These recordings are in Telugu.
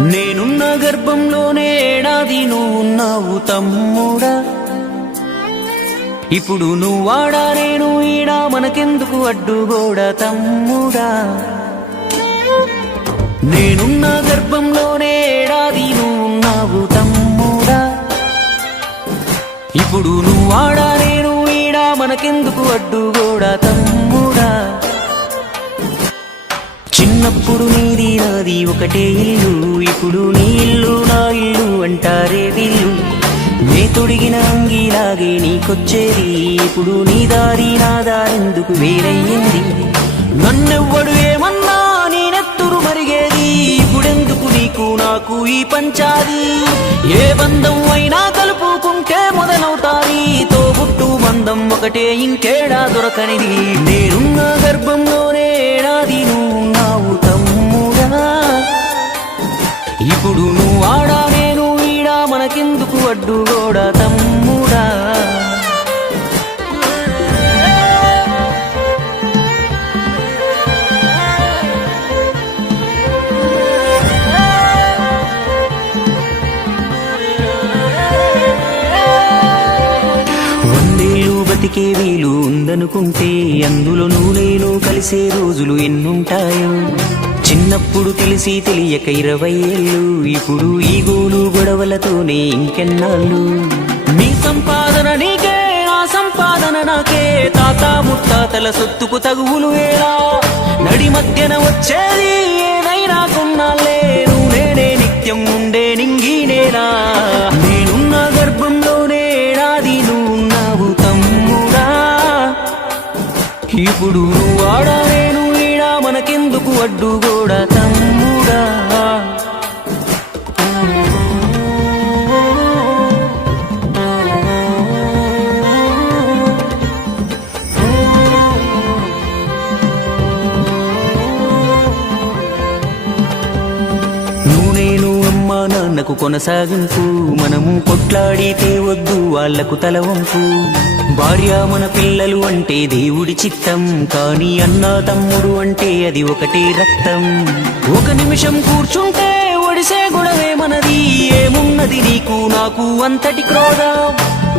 నేనున్న గర్భంలోనే ఏడాది నువ్వున్నావు తమ్ముడా. ఇప్పుడు నువ్వాడా నేను ఈడా మనకెందుకు అడ్డుగోడా తమ్ముడా. నేనున్న గర్భంలోనే ఏడాది నువ్వు ఉన్నావు తమ్ముడా. ఇప్పుడు నువ్వాడా నేను ఈడా మనకెందుకు అడ్డుగోడా తమ్ముడా. చిన్నప్పుడు నీది నాది ఒకటే ఇల్లు. ఇప్పుడు నీ ఇల్లు నా ఇల్లు అంటారే వీళ్ళు నే తొడిగిన అంగీలాగే నీకొచ్చేది. ఇప్పుడు నీ దారి నా దారెందుకు వేరయ్యింది? నన్నెవ్వడు ఏమన్నా నేనెత్తురు మరిగేది? ఇప్పుడెందుకు నీకు నాకు ఈ పంచాది? ఏ బంధం అయినా కలుపుకుంటే మొదలవుతాది. తోబుట్టు బంధం ఒకటే ఇంకేడా దొరకనిది? నేనున్న గర్భంలోనే నాది నువ్వు. ఇప్పుడు నువ్వు ఆడా నేను ఈడా మనకెందుకు అడ్డుగోడా తమ్ముడా? బ్రతికే వీలు ఉందనుకుంటే అందులో నేను కలిసే రోజులు ఎన్నుంటాయో. చిన్నప్పుడు తెలిసి తెలియక ఇరవై ఏళ్ళు ఇప్పుడు ఈ గోలు గొడవలతోనే ఇంకెన్నాళ్ళు. నీ సంపాదన నీకే ఆ సంపాదన నాకే. తాత ముత్తాతల సొత్తుకు తగువులు వేలా నడి మధ్యన వచ్చేది ఇప్పుడు నువ్వు నేను ఈడా మనకెందుకు అడ్డు కూడా మనకు కొనసాగింపు. మనము కొట్లాడితే వద్దు వాళ్ళకు తల వంపు. భార్య మన పిల్లలు అంటే దేవుడి చిత్తం. కానీ అన్న తమ్ముడు అంటే అది ఒకటే రక్తం. ఒక నిమిషం కూర్చుంటే ఒడిసే గుణమే మనది. ఏమున్నది నీకు? నాకు అంతటి క్రోధం.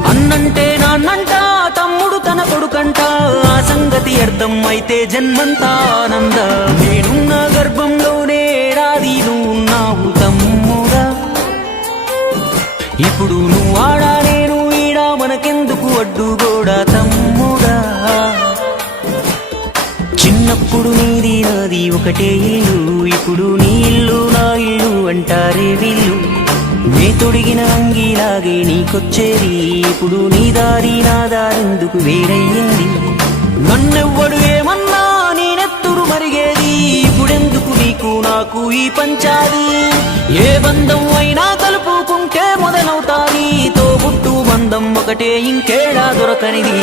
అన్నంటే నాన్నంట తమ్ముడు తన కొడుకంట. ఆ సంగతి అర్థం అయితే జన్మంతా ఆనంద. నేనున్న గర్భం ఇప్పుడు నువ్వు ఆడా నేను ఈడా మనకెందుకు అడ్డుగోడా తమ్ముడా? చిన్నప్పుడు నీది నాది ఒకటే ఇల్లు ఇప్పుడు నీ ఇల్లు నా ఇల్లు అంటారే వీళ్ళు నే తొడిగిన అంగీలాగే నీకొచ్చేది ఇప్పుడు నీ దారి నా దారెందుకు వేరయ్యింది? నన్నెవ్వడు ఏమన్నా నేనెత్తురు మరిగేది ఇప్పుడెందుకు నీకు నాకు ఈ పంచాది? ఏ బంధం అయినా ఒకటే ఇంకేడా దొరకనిది?